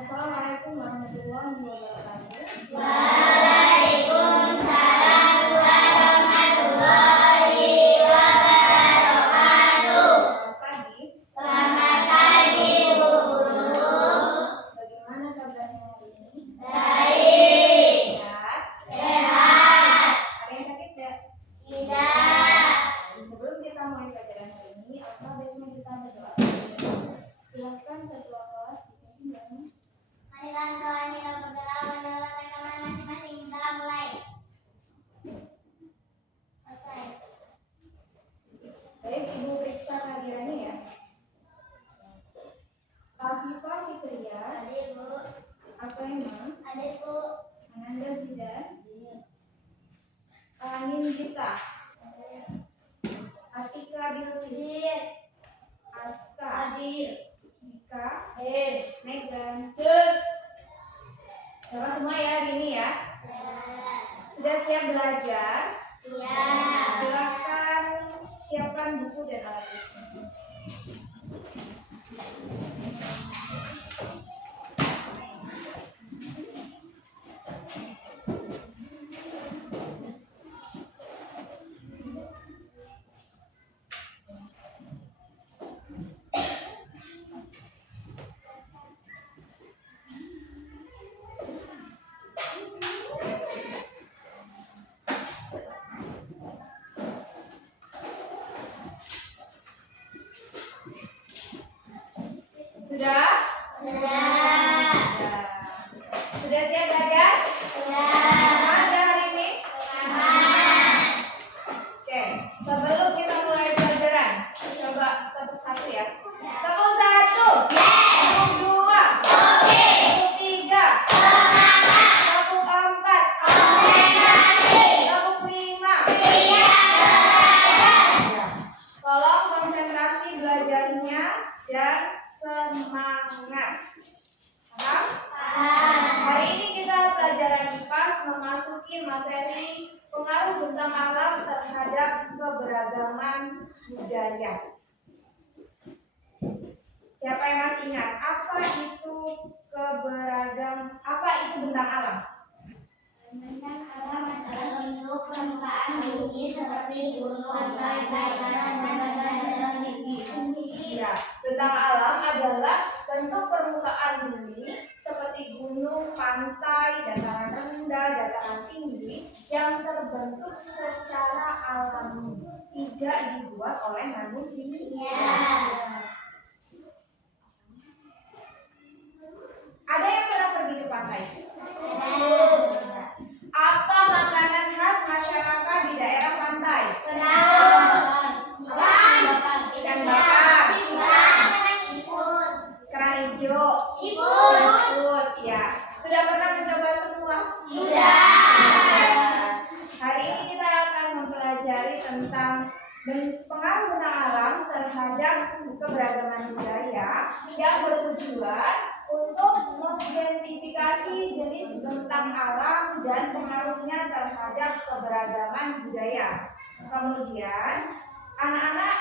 Assalamualaikum warahmatullahi wabarakatuh. Waalaikumsalam warahmatullahi wabarakatuh. Selamat pagi, Bu Guru. bagaimana kabarnya hari ini? Baik. Sehat? Sehat. Ada yang sakit tidak? Tidak. Sebelum kita mulai pelajaran hari ini, apa baiknya kita berdoa? Silakan ketua kelas dipimpin dan Mari kawan-kawan kita berdoa menurut rekaman masing-masing. Kita mulai. Selesai. baik, Ibu periksa kehadirannya ya. Afifah Fitria, Adik Bu. Akema, Adik Bu. Ananda Zidan, Anin Gita, Atika Bilqis, Aska, Hadir. Nika, Hadir. Megan. Dapat semua ya hari ini ya. Sudah siap belajar? Siap. Silakan siapkan buku dan alat tulisnya. Sudah? Sudah. Sudah siap belajar? Sudah. Semangat ya hari ini? Semangat. Oke, sebelum kita mulai pelajaran, coba tepuk satu ya. Tepuk satu. Tepuk dua. Tepuk tiga. Tepuk empat. Tepuk lima. Ya. Tolong konsentrasi belajarnya dan semangat. Paham? Hari ini kita pelajaran IPAS memasuki materi pengaruh bentang alam terhadap keberagaman budaya. Siapa yang masih ingat apa itu bentang alam? Bentang alam adalah bentuk permukaan bumi seperti gunung, pantai, lautan, dan dataran tinggi. Ya, bentang alam adalah bentuk permukaan bumi seperti gunung, pantai, dataran rendah, dataran tinggi yang terbentuk secara alami, tidak dibuat oleh manusia. Ada yang pernah pergi ke pantai? Apa makanan khas masyarakat di daerah pantai? Ikan bakar, kerang hijau, siput. Ya, sudah pernah mencoba semua? Hari ini kita akan mempelajari tentang pengaruh bentang alam terhadap keberagaman budaya yang bertujuan untuk mengidentifikasi jenis bentang alam dan pengaruhnya terhadap keberagaman budaya. Kemudian, anak-anak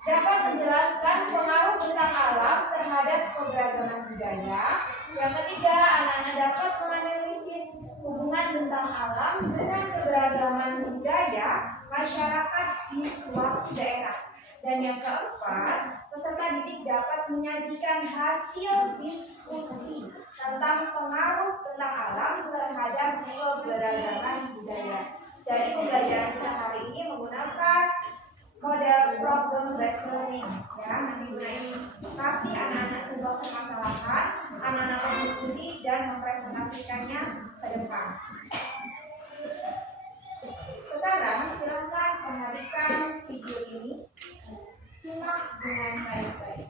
dapat menjelaskan pengaruh bentang alam terhadap keberagaman budaya. Yang ketiga, anak-anak dapat menganalisis hubungan bentang alam dengan keberagaman budaya masyarakat di suatu daerah. Dan yang keempat, peserta didik dapat menyajikan hasil diskusi tentang pengaruh bentang alam terhadap keberagaman budaya. Jadi pembelajaran kita hari ini menggunakan model problem based learning, ya, kasih anak-anak sebuah permasalahan, anak-anak berdiskusi dan mempresentasikannya ke depan. Sekarang silakan perhatikan video ini, simak dengan baik-baik.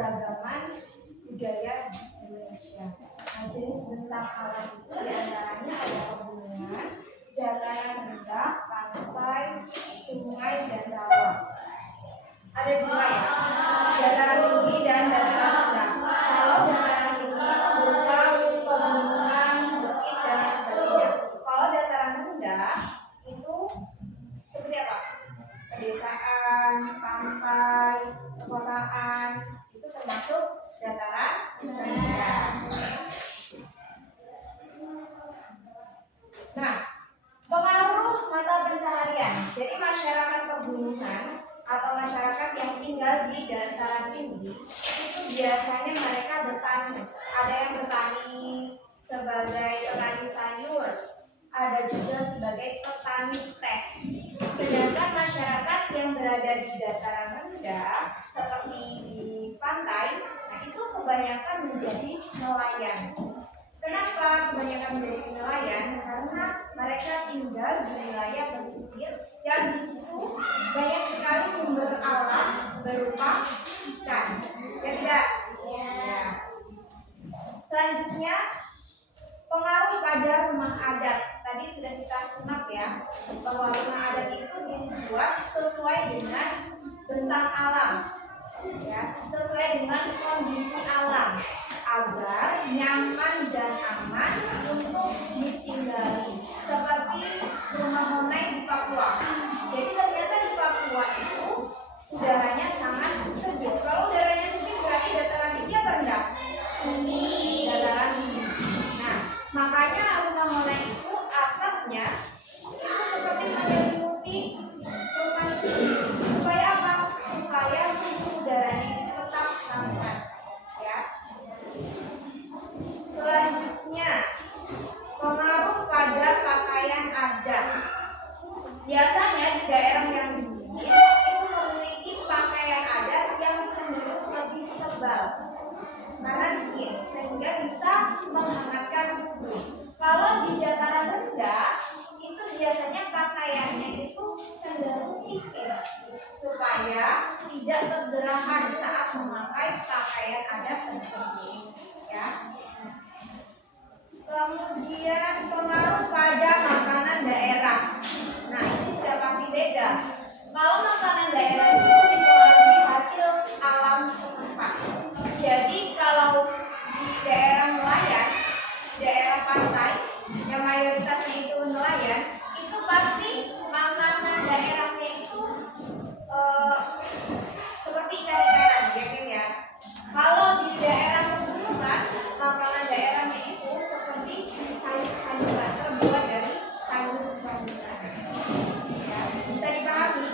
keberagaman budaya di Indonesia. Nah, jenis bentang alam itu diantaranya ada pegunungan, dataran rendah, pantai, sungai, dan rawa. Ada dua ya, dataran tinggi dan dataran rendah. Kalau dataran tinggi itu berupa pegunungan, bukit, dan lain sebagainya. Kalau dataran rendah itu seperti apa? Pedesaan, pantai, perkotaan, itu termasuk dataran rendah. Nah, pengaruh mata pencaharian. Jadi masyarakat pegunungan atau masyarakat yang tinggal di dataran tinggi itu biasanya mereka bertani. Ada yang bertani sebagai petani sayur, ada juga sebagai petani teh. Sedangkan masyarakat yang berada di dataran rendah seperti di pantai, nah itu kebanyakan menjadi nelayan. Kenapa kebanyakan menjadi nelayan? Karena mereka tinggal di wilayah pesisir yang di situ banyak sekali sumber alam berupa ikan. Ya tidak? Ya. Selanjutnya pengaruh pada rumah adat. Tadi sudah kita simak ya, bahwa rumah adat itu dibuat sesuai dengan bentang alam, ya, sesuai dengan kondisi alam agar nyaman dan aman untuk ditinggali. Seperti rumah Honai di Papua. Jadi ternyata di Papua itu udaranya sangat sejuk. Kalau udaranya sejuk berarti dataran tinggi apa rendah? Tinggi. Dataran tinggi. Nah, makanya rumah Honai itu atapnya itu seperti menyelimuti rumah itu. Supaya apa? Supaya suhu udaranya itu tetap hangat. Ya. Selanjutnya, pengaruh pada pakaian adat. Biasanya di daerah yang dingin itu memiliki pakaian adat yang cenderung lebih tebal karena dingin, sehingga bisa menghangatkan tubuh. Kalau di dataran rendah itu biasanya pakaiannya itu cenderung tipis supaya tidak kegerahan saat memakai pakaian adat tersebut. Ya. Kemudian pengaruh pada makanan daerah. Nah, ini sudah pasti beda. Kalau makanan daerah itu dipengaruhi hasil alam setempat. Jadi kalau di daerah nelayan, daerah pantai yang mayoritasnya itu nelayan, itu pasti makanan daerahnya itu seperti ikan-ikanan, ya. Kalau di daerah pegunungan, makanan daerahnya itu seperti sayur-sayuran, terbuat dari sayur-sayuran. Ya, bisa dipahami?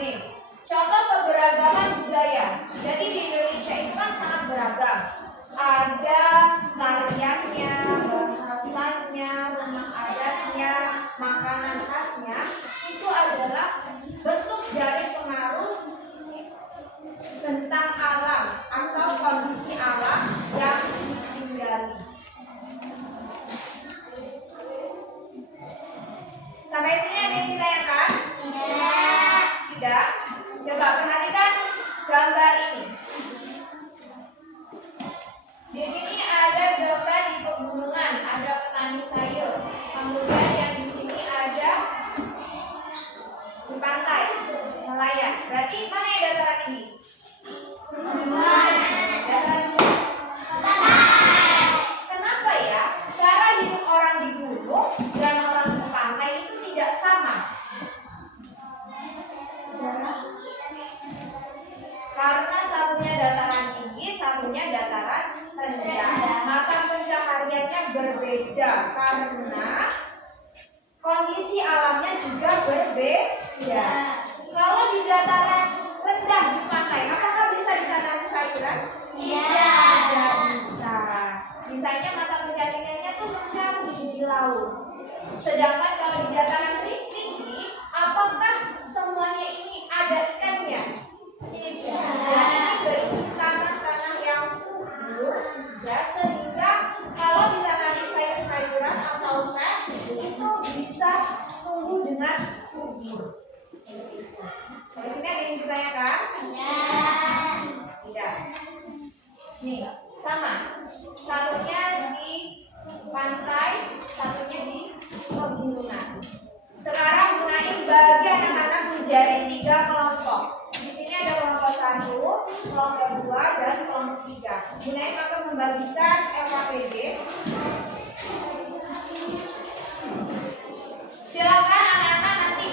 Nih, contoh keberagaman budaya. Jadi di Indonesia itu kan sangat beragam. Ada tariannya, bahasanya, rumah adatnya, makanan khasnya. Itu adalah bentuk dari pengaruh tentang alam atau kondisi alam yang ditinggali. Sampai sini ada yang ditanyakan? Tidak. Coba perhatikan gambar ini. Di sini ada gambar di pegunungan, ada petani sayur. Kemudian yang di sini ada di pantai, nelayan. Berarti mana yang dataran tinggi? Dataran tinggi. Kenapa ya? Cara hidup orang di gunung dan orang di pantai itu tidak sama. Karena satunya dataran tinggi, satunya dataran rendah. Mata pencahariannya berbeda karena kondisi alamnya juga berbeda. Kalau di dataran rendah di pantai, apakah bisa ditanami sayuran? Tidak bisa. Misalnya mata pencahariannya tuh mencari di laut. Sedangkan kalau di dataran tinggi, apakah semuanya ini ada ikannya? Tidak. Berisi tanah-tanah yang subur, ya, sehingga kalau ditanami sayur-sayuran dengan subur. Sampai sini ada yang ditanyakan? Tidak. Nih, sama. Satunya di pantai, satunya di pegunungan. Sekarang gunain bagi anak-anak menjadi 3 kelompok. Di sini ada kelompok 1, kelompok 2, dan kelompok 3. Gunain akan membagikan LKPD. Silakan anak-anak nanti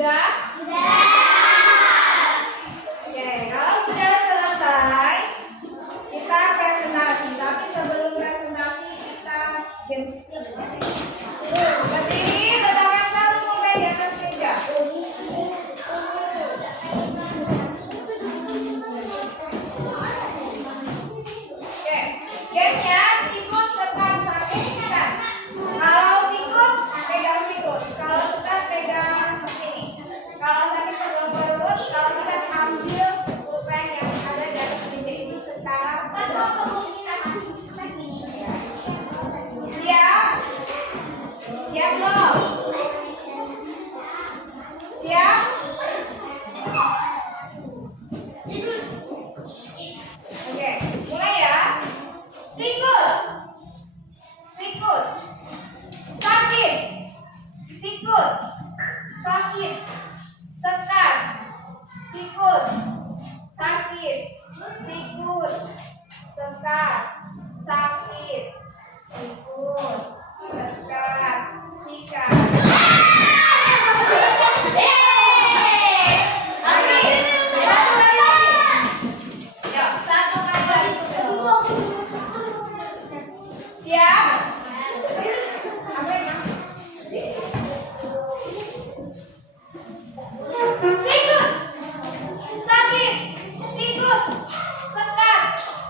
Sudah? Oke, kalau sudah selesai, kita presentasi. Tapi sebelum presentasi, kita games. Berdiri, letakkan satu pulpen di atas meja. Oke, gamenya sikut, sekat, sakit, sikat. Kalau sikut, pegang sikut. Kalau sekat, pegang ini. Kalau sakit, pegang perut. Kalau sikat, ambil pulpen yang ada di atas meja itu secara siap? Siap belum? Siap? Oke, mulai ya. Sikut, sikut, sakit, sikut, sakit, sekat, sikut, sakit, sikut, sekat, sakit, sikut, sekat, sikat. Satu lagi. Yuk, satu kali lagi. Siap? Apa ya? Sikut, sakit, sikut, sekat,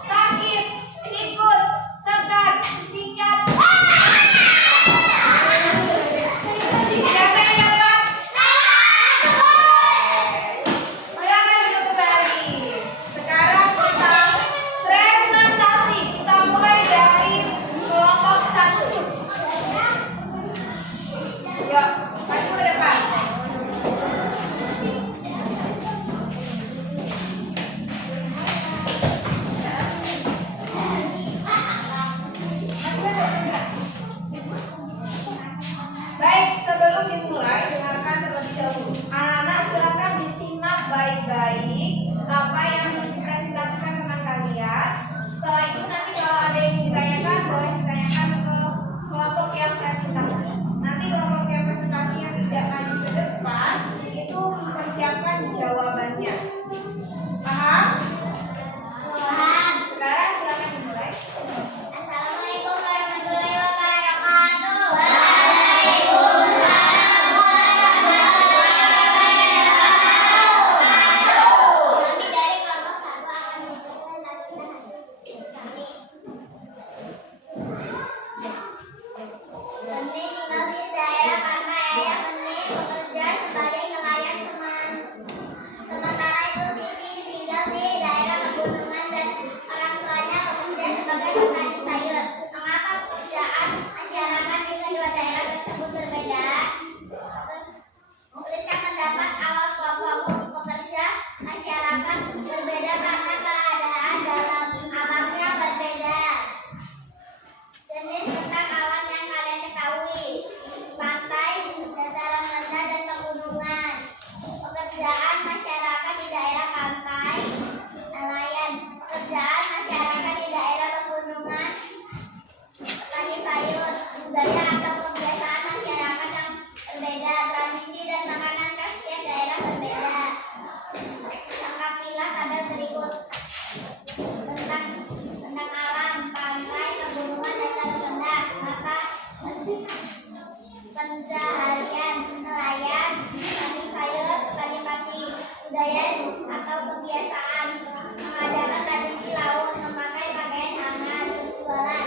sakit, sikut, sekat, sikat. Siapa yang dapat? Silakan duduk kembali. Sekarang kita presentasi. Kita mulai dari kelompok 1. Yuk, maju ke depan. Baik, sebelum dimulai, dengarkan terlebih dahulu. Anak-anak silakan disimak baik-baik apa yang dipresentasikan teman kalian. Setelah itu nanti kalau ada yang ditanyakan, boleh ditanyakan ke kelompok yang presentasi. Nanti kelompok yang presentasi yang tidak maju ke depan itu persiapkan jawabannya. Paham? Sekarang silakan dimulai. Assalamualaikum warahmatullahi wabarakatuh. Kami dari kelompok 1 akan mempresentasikan kami. Benih tinggal di daerah pantai. Ayah Benih bekerja sebagai nelayan sementara itu Siti tinggal di daerah pegunungan dan orang tuanya bekerja sebagai petani sayur. Mengapa pekerjaan masyarakat di kedua daerah tersebut berbeda? Tuliskan pendapat awal kelompok pekerja masyarakat berbeda karena keadaan dalam alamnya berbeda. Jenis tentang alam yang kalian ketahui: pantai, dataran rendah, dan pegunungan. Pekerjaan masyarakat di daerah pantai, nelayan. Pekerjaan masyarakat di daerah pegunungan, petani sayur. Budaya atau kebiasaan masyarakat yang berbeda, tradisi dan makanan khas tiap daerah berbeda. Lengkapilah tabel berikut tentang alam, pantai, pegunungan, dataran rendah. Maka pencaharian nelayan, petani sayur, petani padi. Budaya atau kebiasaan mengadakan tradisi laut, memakai pakaian hangat, berjualan.